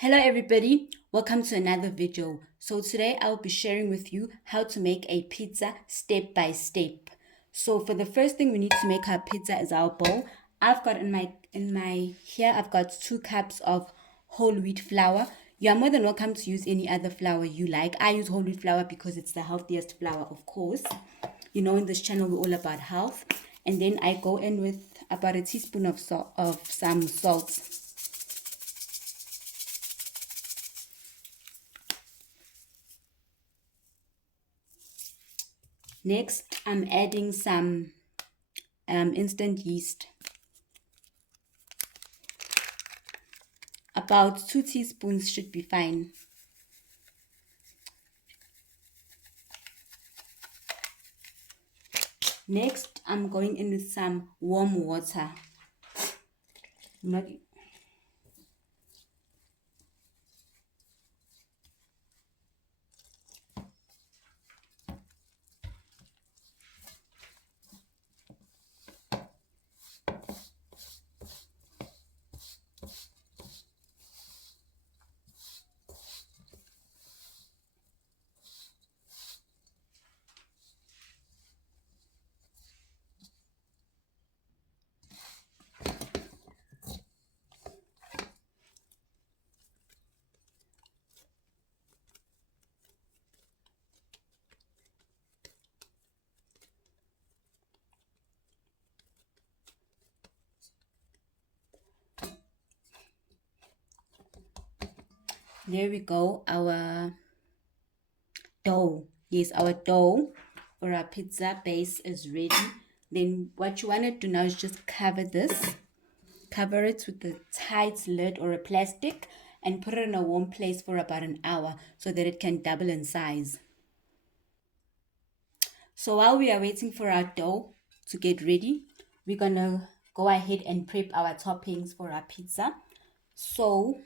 Hello everybody, welcome to another video. So today I'll be sharing with you how to make a pizza step by step. So for the first thing we need to make our pizza is our bowl. I've got here I've got 2 cups of whole wheat flour. You are more than welcome to use any other flour you like. I use whole wheat flour because it's the healthiest flour, of course. You know, in this channel we're all about health. And then I go in with about a teaspoon of some salt. Next, I'm adding some instant yeast. About 2 teaspoons should be fine. Next, I'm going in with some warm water. There we go, our dough. Yes, our dough for our pizza base is ready. Then what you want to do now is just cover it with a tight lid or a plastic and put it in a warm place for about an hour so that it can double in size. So while we are waiting for our dough to get ready, we're gonna go ahead and prep our toppings for our pizza. So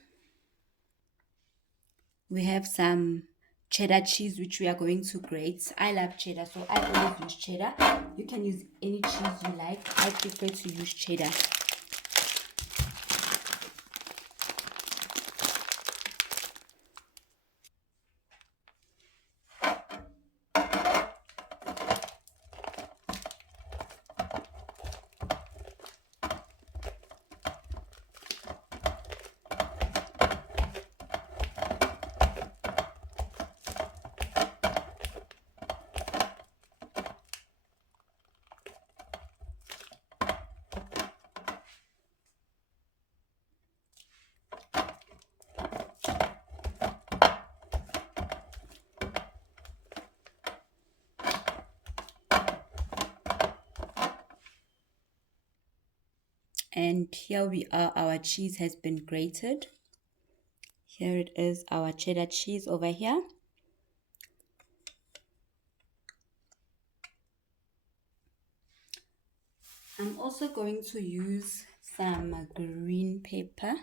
we have some cheddar cheese which we are going to grate. I love cheddar, so I always use cheddar. You can use any cheese you like. I prefer to use cheddar. And here we are, our cheese has been grated. Here it is, our cheddar cheese over here. I'm also going to use some green pepper.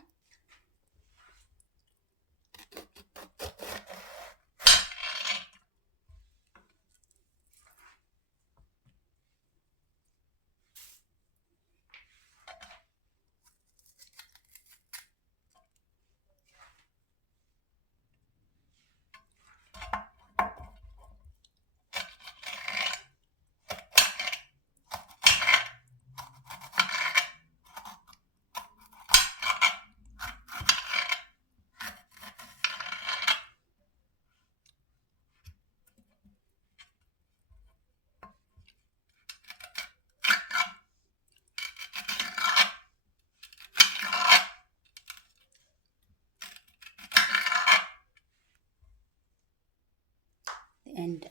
And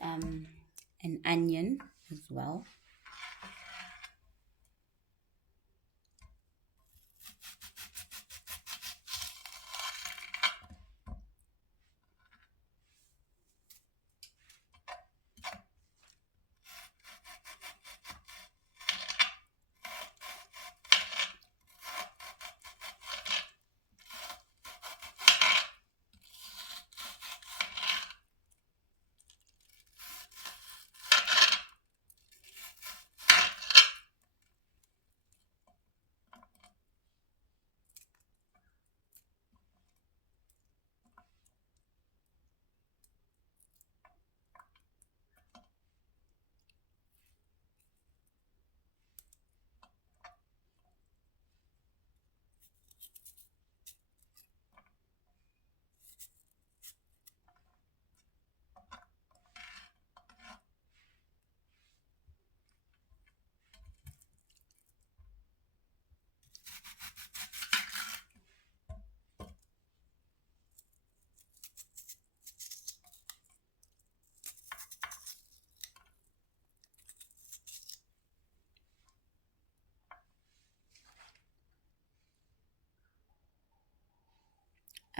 an onion as well.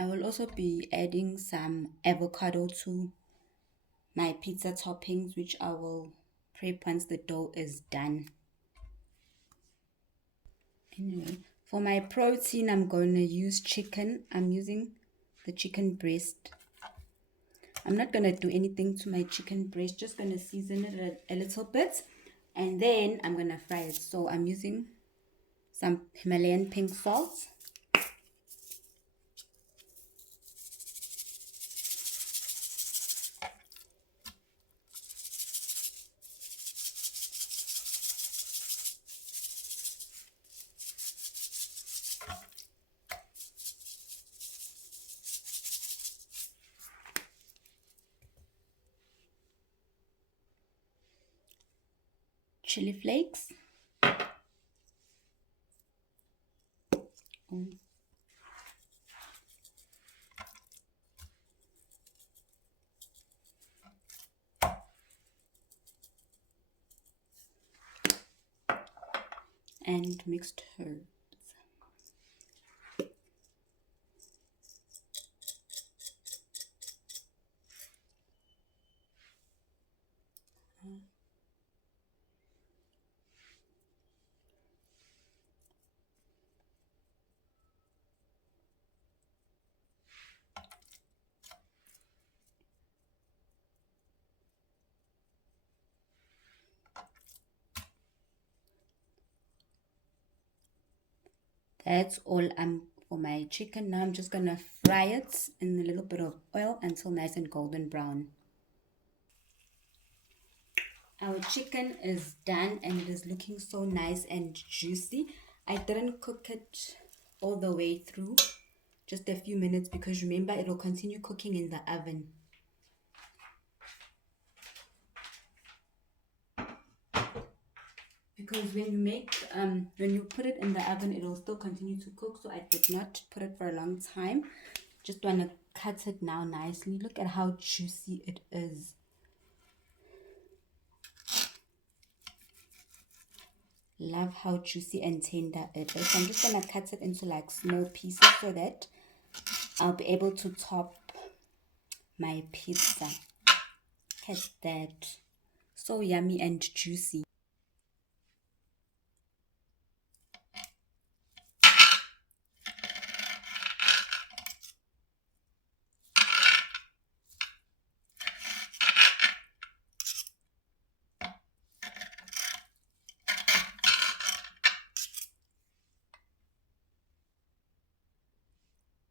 I will also be adding some avocado to my pizza toppings, which I will prep once the dough is done. Anyway, for my protein, I'm going to use chicken. I'm using the chicken breast. I'm not going to do anything to my chicken breast, just going to season it a little bit, and then I'm going to fry it. So I'm using some Himalayan pink salt. Chili flakes. And mixed herbs. That's all for my chicken. Now I'm just gonna fry it in a little bit of oil until nice and golden brown. Our chicken is done and it is looking so nice and juicy. I didn't cook it all the way through, just a few minutes, because remember it will continue cooking in the oven. Because when you put it in the oven, it will still continue to cook. So I did not put it for a long time. Just want to cut it now nicely. Look at how juicy it is. Love how juicy and tender it is. I'm just gonna cut it into like small pieces so that I'll be able to top my pizza. Look at that. So yummy and juicy.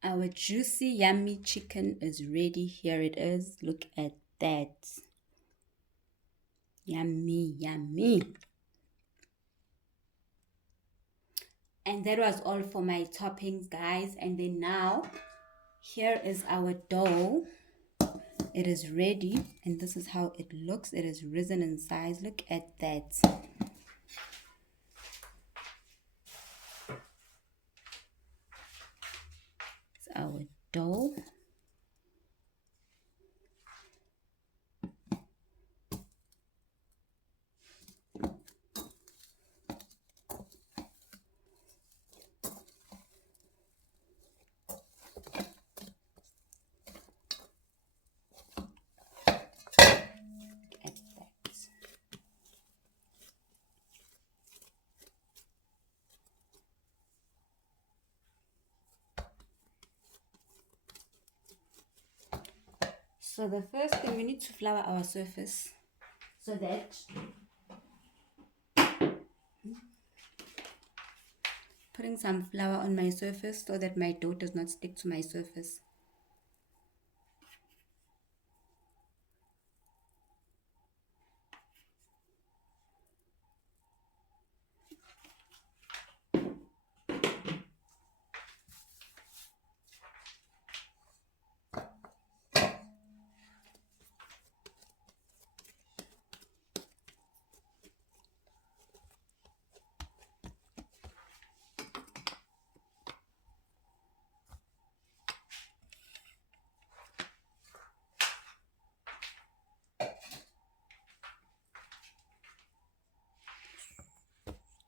Our juicy, yummy chicken is ready. Here it is. Look at that. Yummy, yummy. And that was all for my toppings, guys. And then now, here is our dough. It is ready. And this is how it looks. It is risen in size. Look at that. It's our dough. So the first thing, we need to flour our surface so that putting some flour on my surface so that my dough does not stick to my surface.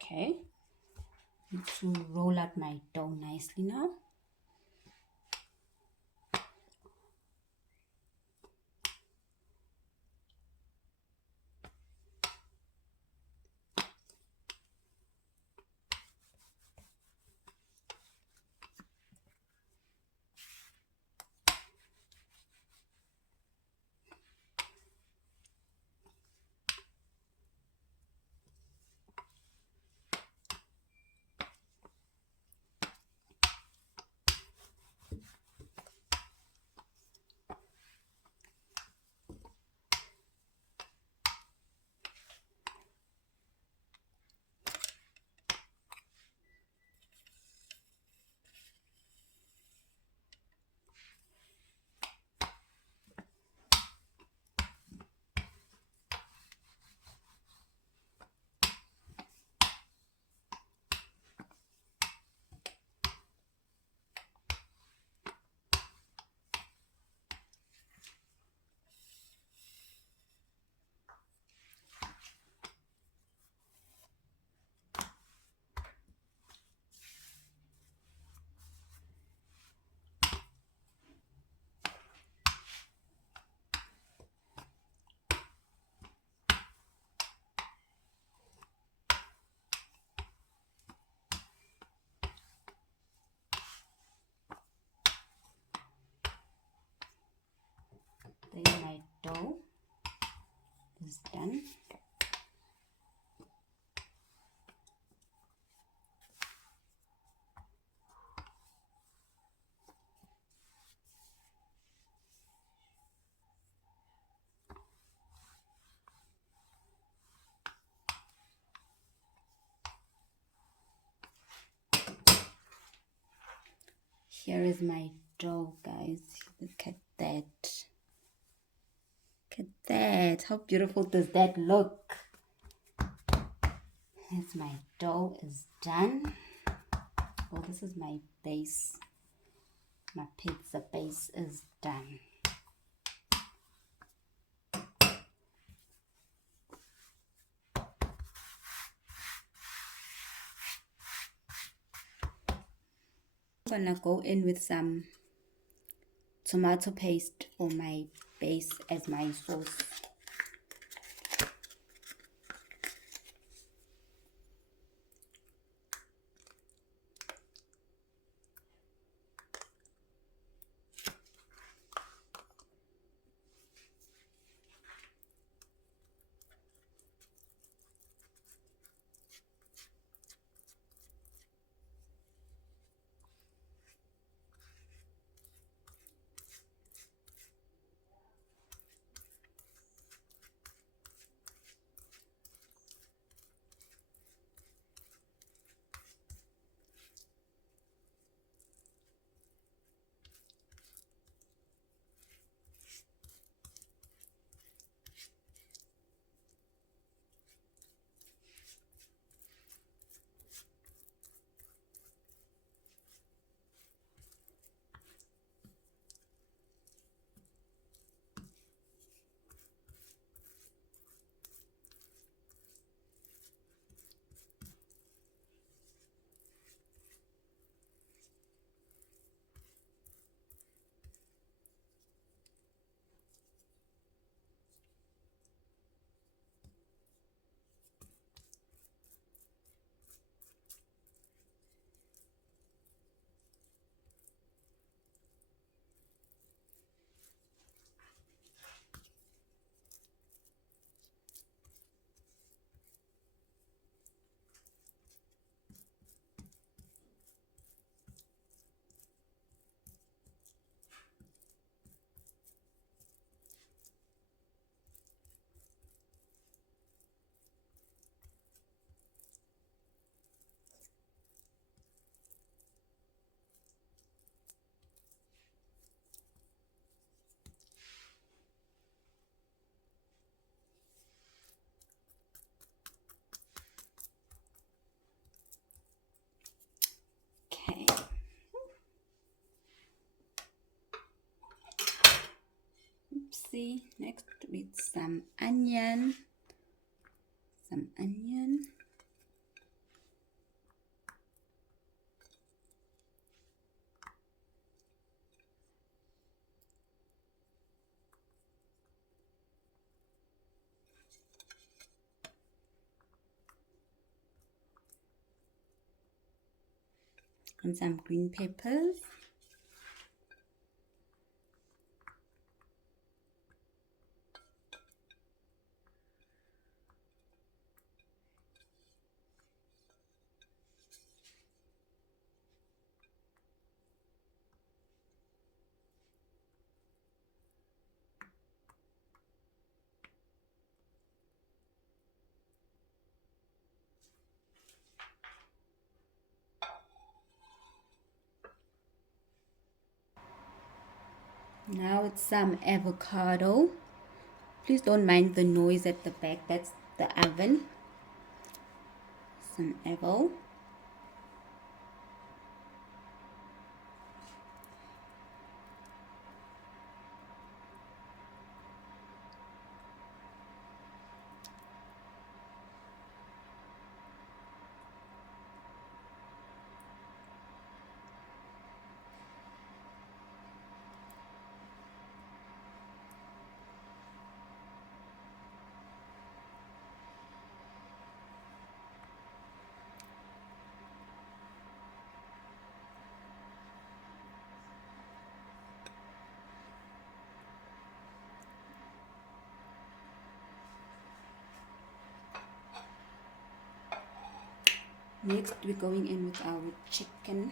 Okay, need to roll out my dough nicely now. Then my dough is done. Here is my dough, guys. Look at that. Look at that. How beautiful does that look? As my dough is done. Well, this is my base. My pizza base is done. I'm gonna go in with some tomato paste for my base as my sauce. Okay. Oopsie. Next with some onion. Some onion. And some green peppers. Now it's some avocado. Please don't mind the noise at the back. That's the oven. Some avocado. Next, we're going in with our chicken.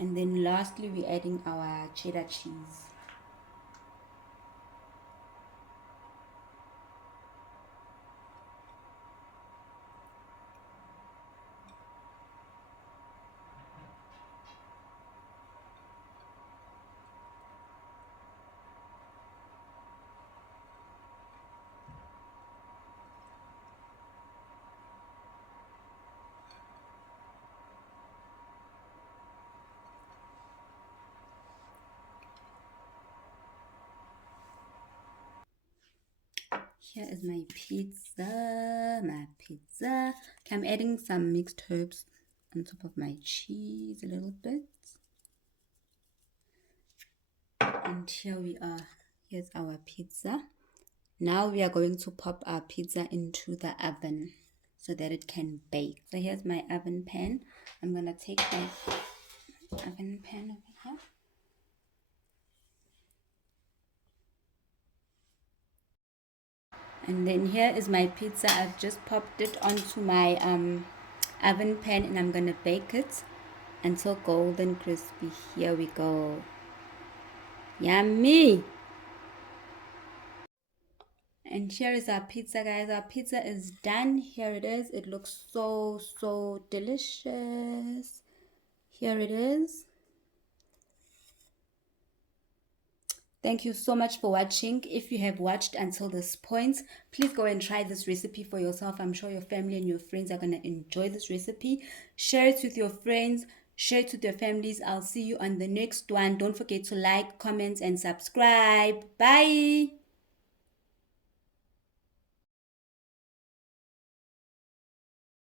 And then lastly, we're adding our cheddar cheese. Here is my pizza, Okay, I'm adding some mixed herbs on top of my cheese a little bit. And here we are. Here's our pizza. Now we are going to pop our pizza into the oven so that it can bake. So here's my oven pan. I'm going to take my oven pan over here. And then here is my pizza. I've just popped it onto my oven pan and I'm gonna bake it until golden crispy. Here we go. Yummy! And here is our pizza, guys. Our pizza is done. Here it is. It looks so delicious. Here it is. Thank you so much for watching. If you have watched until this point, please go and try this recipe for yourself. I'm sure your family and your friends are going to enjoy this recipe. Share it with your friends. Share it with your families. I'll see you on the next one. Don't forget to like, comment, and subscribe. Bye.